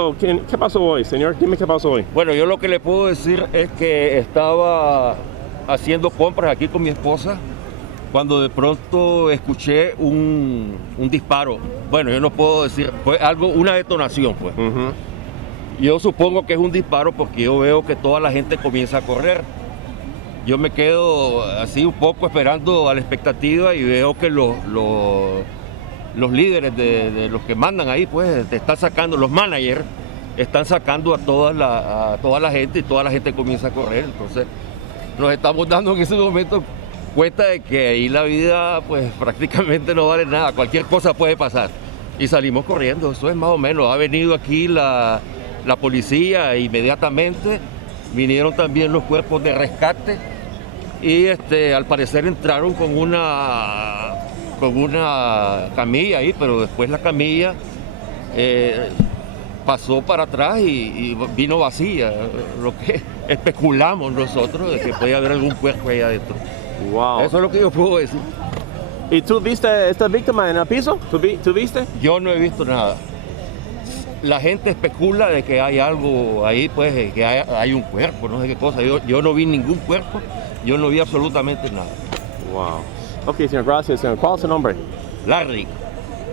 pasó? ¿Qué pasó hoy, señor? Dime qué pasó hoy. Bueno, yo lo que le puedo decir es que estaba haciendo compras aquí con mi esposa cuando de pronto escuché un disparo. Bueno, yo no puedo decir, fue algo, una detonación, pues. Yo supongo que es un disparo porque yo veo que toda la gente comienza a correr. Yo me quedo así un poco esperando a la expectativa y veo que los líderes de los que mandan ahí, pues, te están sacando, los managers, están sacando a toda la gente y toda la gente comienza a correr. Entonces, nos estamos dando en ese momento cuenta de que ahí la vida, pues, prácticamente no vale nada. Cualquier cosa puede pasar. Y salimos corriendo, eso es más o menos. Ha venido aquí la policía inmediatamente, vinieron también los cuerpos de rescate y al parecer entraron con una camilla ahí, pero después la camilla pasó para atrás y vino vacía, lo que especulamos nosotros de que puede haber algún cuerpo ahí adentro. Wow. Eso es lo que yo puedo decir. ¿Y tú viste esta víctima en el piso? ¿Tú viste? Yo no he visto nada. La gente especula de que hay algo ahí, pues, que hay un cuerpo, no sé qué cosa. Yo no vi ningún cuerpo, yo no vi absolutamente nada. Wow. Ok, señor, gracias. Señor. ¿Cuál es su nombre? Larry.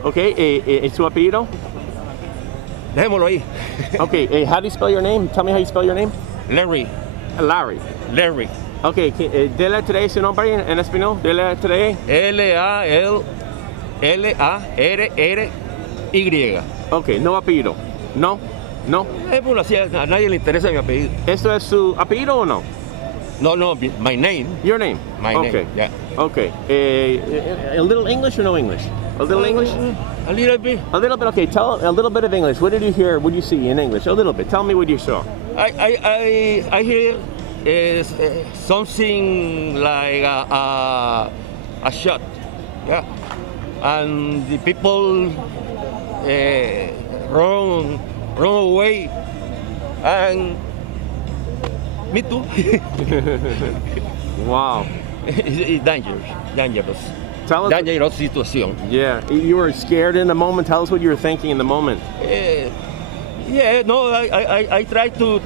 Ok, ¿y su apellido? Dejémoslo ahí. Ok, how do you spell your name? Tell me how you spell your name. Larry. Larry. Larry. Ok, dile today su nombre en español. Dile today. Larry. Ok, no apellido. No. Pues así, a nadie le interesa mi apellido. ¿Esto es su apellido o no? No, my name. Your name? My okay. name, yeah. Okay. A little English or no English? A little English? A little bit. A little bit, okay. Tell a little bit of English. What did you hear? What did you see in English? A little bit. Tell me what you saw. I hear something like a shot, yeah. And the people run away, and me too. Wow. It's dangerous. Tell us. Dangerous situation. Yeah. You were scared in the moment. Tell us what you were thinking in the moment. Yeah, no, I try to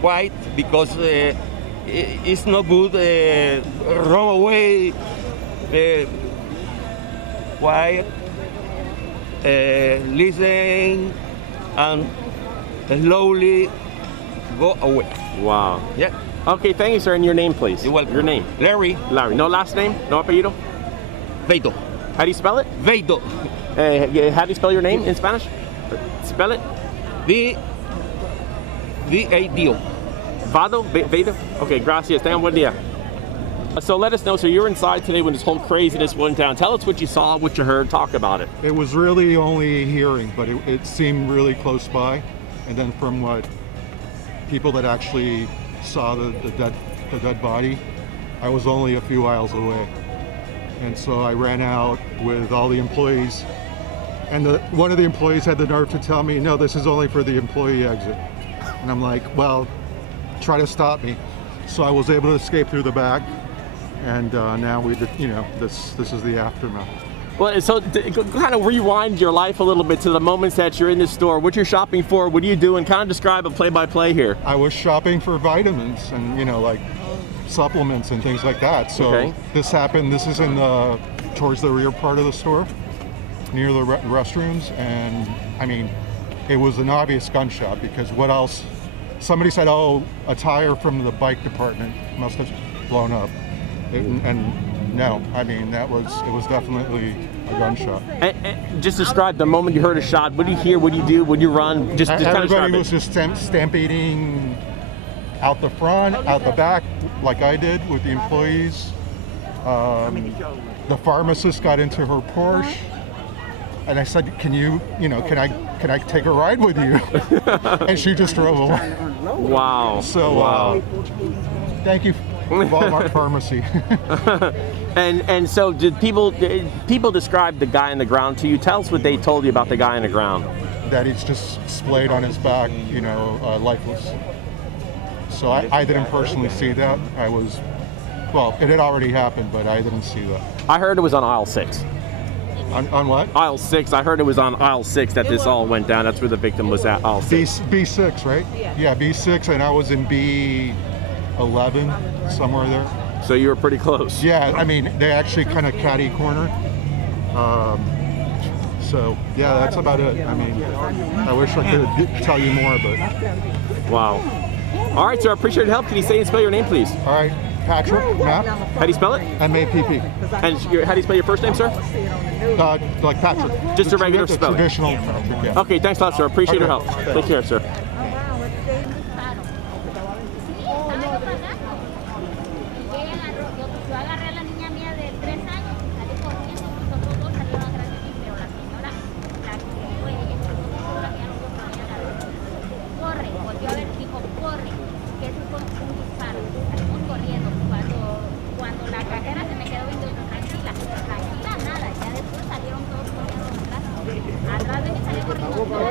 fight because it's not good. Run away, quiet, listen, and slowly go away. Wow. Yeah. Okay, thank you, sir. And your name, please. You're welcome. Your name. Larry. Larry. No last name? No apellido? Veido. How do you spell it? Veido. How do you spell your name in Spanish? Spell it. V-A-D-O. Vado? Vado? Okay, gracias. Tengan buen día. So let us know, so you're inside today when this whole craziness went down. Tell us what you saw, what you heard, talk about it. It was really only hearing, but it seemed really close by. And then from what people that actually saw the dead body, I was only a few aisles away. And so I ran out with all the employees. And one of the employees had the nerve to tell me, no, this is only for the employee exit. And I'm like, well, try to stop me. So I was able to escape through the back. And now this is the aftermath. Well, so kind of rewind your life a little bit to the moments that you're in the store, what you're shopping for, what do you do, and kind of describe a play-by-play here. I was shopping for vitamins and, like supplements and things like that. So okay. This happened, this is towards the rear part of the store, near the restrooms. And I mean, it was an obvious gunshot because what else? Somebody said, oh, a tire from the bike department must have blown up. And no, I mean, it was definitely a gunshot. And just describe the moment you heard a shot. What do you hear? What do you do? When you run? Just kind of everybody was just stampeding out the front, out the back, like I did with the employees. The pharmacist got into her Porsche, and I said, "Can I take a ride with you?" And she just drove away. Wow. So, wow. Thank you, Walmart Pharmacy. And so did people describe the guy on the ground to you? Tell us what they told you about the guy on the ground. That he's just splayed on his back, lifeless. So I didn't personally see that. It had already happened, but I didn't see that. I heard it was on aisle 6. On what? Aisle 6. I heard it was on aisle 6 that this all went down. That's where the victim was at, aisle 6. B6, right? Yeah, B6, and I was in B11, somewhere there. So you were pretty close. Yeah, I mean, they actually kind of catty corner. So, yeah, that's about it. I mean, I wish I could tell you more, but... Wow. All right, sir, I appreciate your help. Can you say and spell your name, please? All right, Patrick, Matt, How do you spell it? M-A-P-P. And how do you spell your first name, sir? Like Patrick. Just a regular the spelling. Traditional Patrick, yeah. Okay, thanks a lot, sir. Appreciate your help. Take care, sir. Yo agarré a la niña mía de 3 años y salí corriendo, nosotros dos salieron atrás de mí, pero la señora, la que fue ella, que nosotros la que ya no vio, corre, volvió a ver, dijo, corre, que eso fue un disparo, salimos corriendo, cuando la cajera se me quedó viendo, tranquila, nada, ya después salieron todos corriendo atrás de mí salió corriendo todo.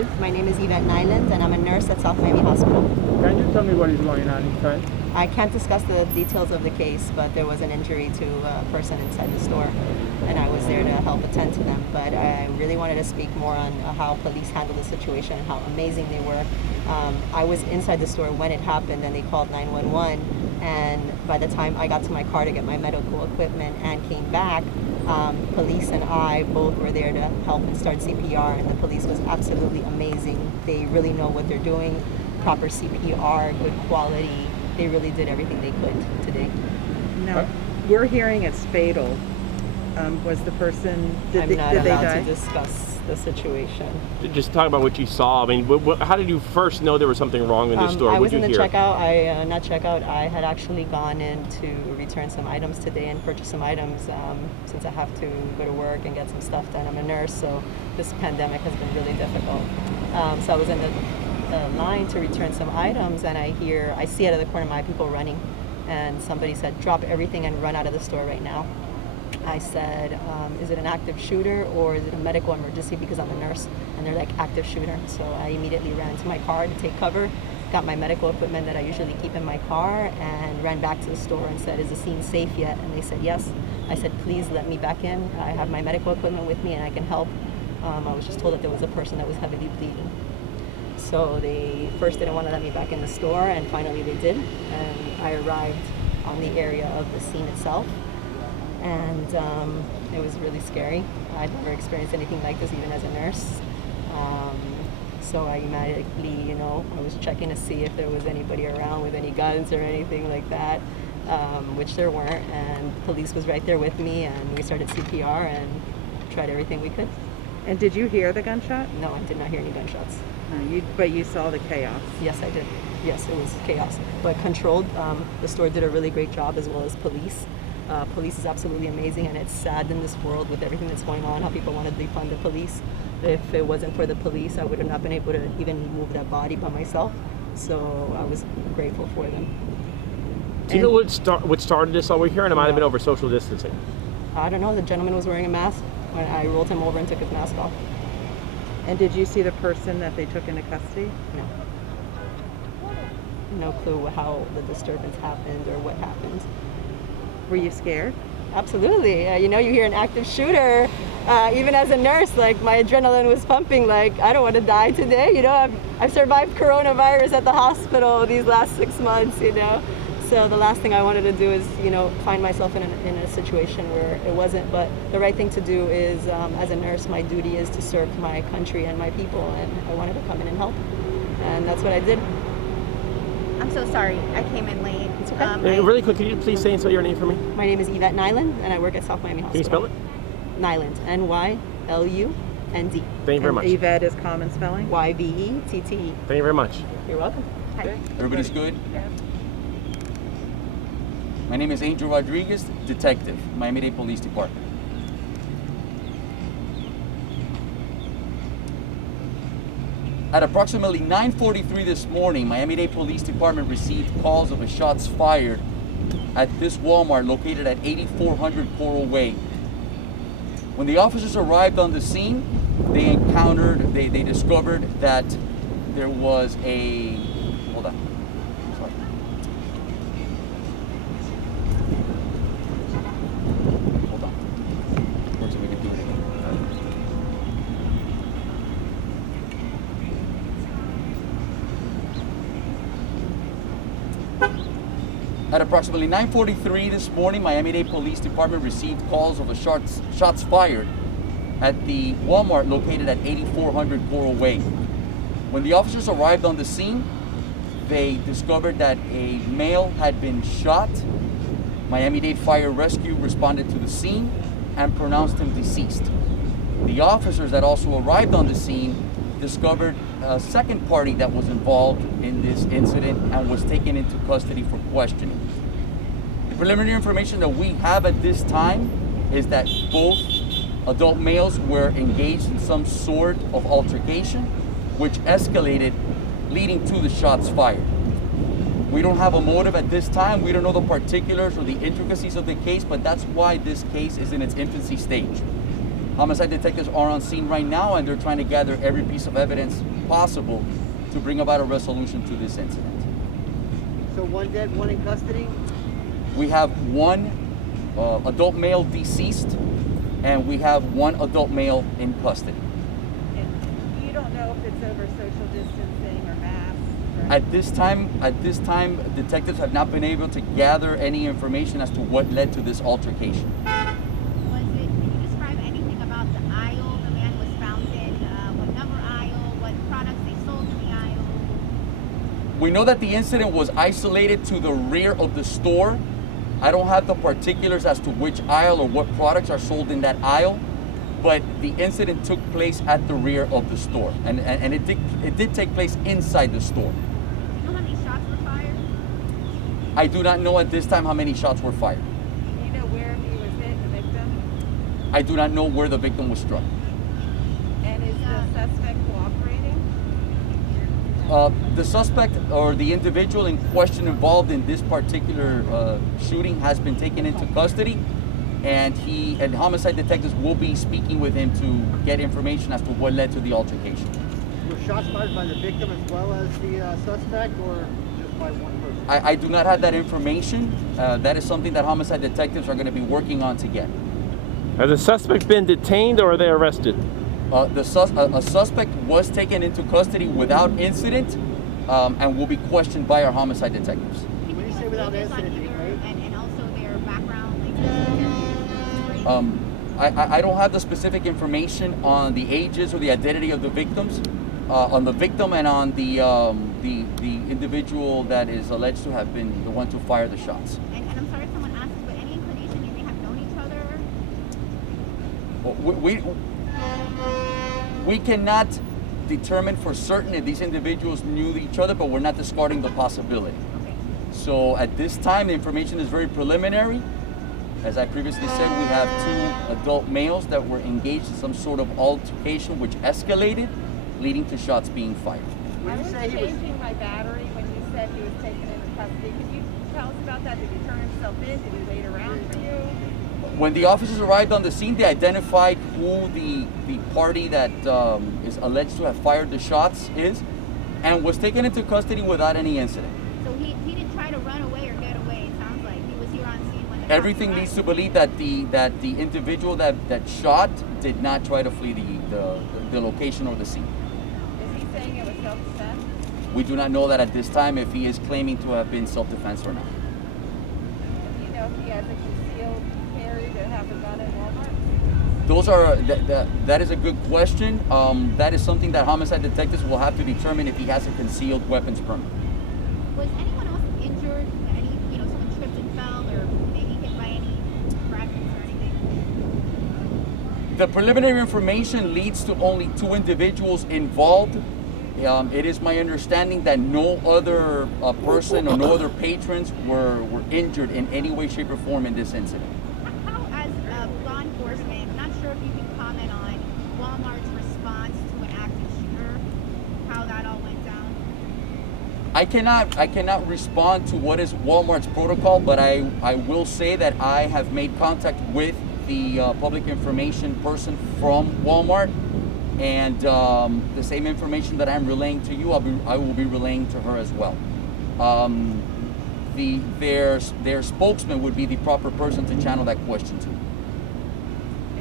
please? My name is Yvette Nyland, and I'm a nurse at South Miami Hospital. Can you tell me what is going on inside? I can't discuss the details of the case, but there was an injury to a person inside the store, and I was there to help attend to them. But I really wanted to speak more on how police handled the situation and how amazing they were. I was inside the store when it happened, and they called 911. And by the time I got to my car to get my medical equipment and came back, police and I both were there to help and start CPR, and the police was absolutely amazing. They really know what they're doing, proper CPR, good quality. They really did everything they could today. No, we're hearing it's fatal. Was the person, I'm not did they allowed die? to discuss the situation. Just talk about what you saw. I mean, how did you first know there was something wrong in the store? I What was did in you the hear? checkout. I had actually gone in to return some items today and purchase some items since I have to go to work and get some stuff done. I'm a nurse, so this pandemic has been really difficult. So I was in the line to return some items, and I see out of the corner of my eye people running, and somebody said, "Drop everything and run out of the store right now." I said, is it an active shooter or is it a medical emergency, because I'm a nurse? And they're like, active shooter. So I immediately ran to my car to take cover, got my medical equipment that I usually keep in my car, and ran back to the store and said, is the scene safe yet? And they said yes. I said, please let me back in. I have my medical equipment with me and I can help. I was just told that there was a person that was heavily bleeding. So they first didn't want to let me back in the store, and finally they did. And I arrived on the area of the scene itself. And it was really scary. I'd never experienced anything like this, even as a nurse. So I immediately, I was checking to see if there was anybody around with any guns or anything like that, which there weren't. And police was right there with me, and we started CPR and tried everything we could. And did you hear the gunshot? No, I did not hear any gunshots. But you saw the chaos. Yes, I did. Yes, it was chaos, but controlled. The store did a really great job, as well as police. Police is absolutely amazing, and it's sad in this world with everything that's going on, how people want to defund the police. If it wasn't for the police, I would have not been able to even move that body by myself. So I was grateful for them. Do you know what started this all we're hearing? It might have been over social distancing. I don't know. The gentleman was wearing a mask when I rolled him over and took his mask off. And did you see the person that they took into custody? No. No clue how the disturbance happened or what happened. Were you scared? Absolutely. You hear an active shooter. Even as a nurse, like, my adrenaline was pumping. Like, I don't want to die today. I've survived coronavirus at the hospital these last 6 months. So the last thing I wanted to do is, find myself in a situation where it wasn't. But the right thing to do is, as a nurse, my duty is to serve my country and my people, and I wanted to come in and help, and that's what I did. I'm so sorry. I came in late. It's okay. Really quick, can you please say and spell your name for me? My name is Yvette Nyland, and I work at South Miami Can you Hospital. spell it? Nyland, Nylund. Thank you very And much. Yvette is common spelling? Yvette. Thank you very much. You're welcome. Hi. Everybody's good? My name is Angel Rodriguez, detective, Miami-Dade Police Department. At approximately 9:43 this morning, Miami-Dade Police Department received calls of a shots fired at this Walmart located at 8400 Coral Way. When the officers arrived on the scene, they discovered that there was a, hold on, sorry. Hold on. Works so we can do it again. At approximately 9:43 this morning, Miami-Dade Police Department received calls of a shots fired at the Walmart located at 8400 Coral Way. When the officers arrived on the scene, they discovered that a male had been shot. Miami-Dade Fire Rescue responded to the scene and pronounced him deceased. The officers that also arrived on the scene discovered a second party that was involved in this incident and was taken into custody for questioning. The preliminary information that we have at this time is that both adult males were engaged in some sort of altercation, which escalated, leading to the shots fired. We don't have a motive at this time. We don't know the particulars or the intricacies of the case, but that's why this case is in its infancy stage. Homicide detectives are on scene right now, and they're trying to gather every piece of evidence possible to bring about a resolution to this incident. So one dead, one in custody? We have one adult male deceased, and we have one adult male in custody. And you don't know if it's over social distancing or masks? Or At this time, detectives have not been able to gather any information as to what led to this altercation. Can you describe anything about the aisle the man was found in? What number aisle? What products they sold in the aisle? We know that the incident was isolated to the rear of the store. I don't have the particulars as to which aisle or what products are sold in that aisle, but the incident took place at the rear of the store, and it did take place inside the store. Do you know how many shots were fired? I do not know at this time how many shots were fired. do you know where he was hit, the victim? I do not know where the victim was struck. And is the suspect cooperating? The suspect or the individual in question involved in this particular shooting has been taken into custody, and homicide detectives will be speaking with him to get information as to what led to the altercation. Were shots fired by the victim as well as the suspect, or just by one person? I do not have that information. That is something that homicide detectives are going to be working on to get. Has the suspect been detained or are they arrested? A suspect was taken into custody without incident and will be questioned by our homicide detectives. When you say without Ages on incident, either, right? and also their background, like I don't have the specific information on the ages or the identity of the victims, on the victim and on the individual that is alleged to have been the one to fire the shots. and I'm sorry if someone asked, but any inclination you may have known each other? We cannot determine for certain if these individuals knew each other, but we're not discarding the possibility. Okay. So at this time, the information is very preliminary. As I previously said, we have two adult males that were engaged in some sort of altercation which escalated, leading to shots being fired. When I you was say he was changing my battery when you said he was taken into custody. Could you tell us about that? Did he turn himself in? Did he wait around for you? When the officers arrived on the scene, they identified who the party that is alleged to have fired the shots is, and was taken into custody without any incident. So he didn't try to run away or get away. It sounds like he was here on scene when the Everything leads to believe that the individual that shot did not try to flee the location or the scene. Is he saying it was self-defense? We do not know that at this time if he is claiming to have been self-defense or not. Do you know if he has a concealed carry to have a gun at Walmart? That is a good question. That is something that homicide detectives will have to determine if he has a concealed weapons permit. Was anyone else injured? Someone tripped and fell, or maybe hit by any fragments or anything? The preliminary information leads to only two individuals involved. It is my understanding that no other person or no other patrons were injured in any way, shape, or form in this incident. How, as law enforcement, not sure if you can comment on Walmart's response to an active shooter, how that all went down? I cannot respond to what is Walmart's protocol, but I will say that I have made contact with the public information person from Walmart, and the same information that I'm relaying to you, I will be relaying to her as well. Their spokesman would be the proper person to channel that question to.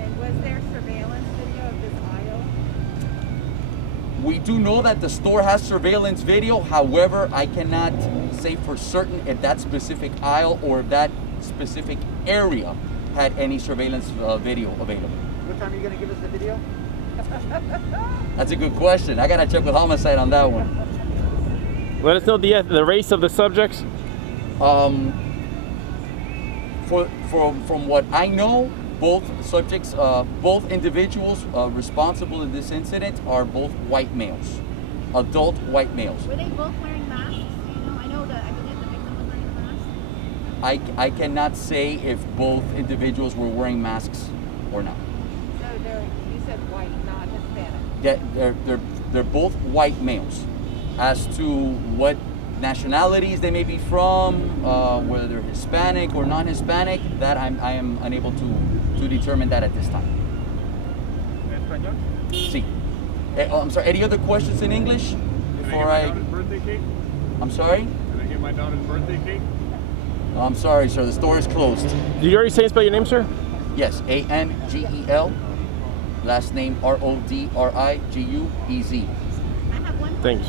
And was there surveillance video of this aisle? We do know that the store has surveillance video. However, I cannot say for certain if that specific aisle or that specific area had any surveillance video available. What time are you going to give us the video? That's a good question. I gotta check with homicide on that one. Let us know the race of the subjects. From what I know, both subjects, both individuals responsible in this incident are both white males, adult white males. Were they both wearing masks? I believe the victim was wearing a mask. I cannot say if both individuals were wearing masks or not. So you said white, not Hispanic. Yeah, they're both white males. As to what nationalities they may be from, whether they're Hispanic or non-Hispanic, that I am unable to determine that at this time. Sí. I'm sorry, any other questions in English? Before Birthday cake? I'm sorry? Can I get my daughter's birthday cake? I'm sorry, sir, the store is closed. Did you already say and spell your name, sir? Yes, Angel, last name Rodriguez. Thank you, sir.